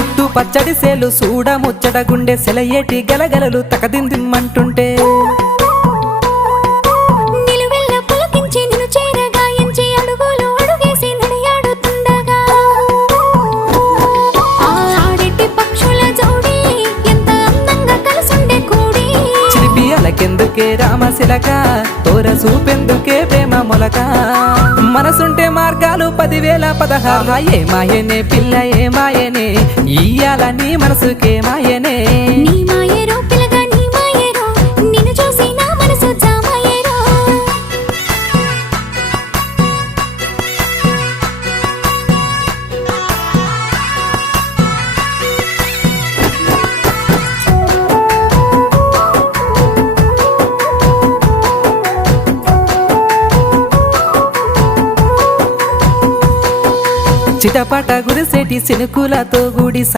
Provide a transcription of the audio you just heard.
చుట్టూ పచ్చడి సేలు సూడ ముచ్చట గుండె సెలయేటి గలగలలు తకదిందిమ్మంటుంటే నిలువెల్ల పులకించి నిన్ను చేరగాయించి అడుగులు అడుగేసి నడియాడుతుండగా ఆడెట్టి పక్షుల జోడి ఎంత అందంగా కలుసుండే కూడి చిలిపి అలకెందుకే రామశిలక తోర చూపెందుకే ప్రేమ మొలక మనసుంటే మార్గాలు 10,016 ఏ మాయనే పిల్ల ఏ మాయనే ఇయ్యాల నీ మనసుకే మాయనే నీ మాయేరో పిల్లగా నీ మాయేరో నిన్ను చూసి నా మనసు జామాయేరో చిటపట గురిసేటి సినుకులతో గుడి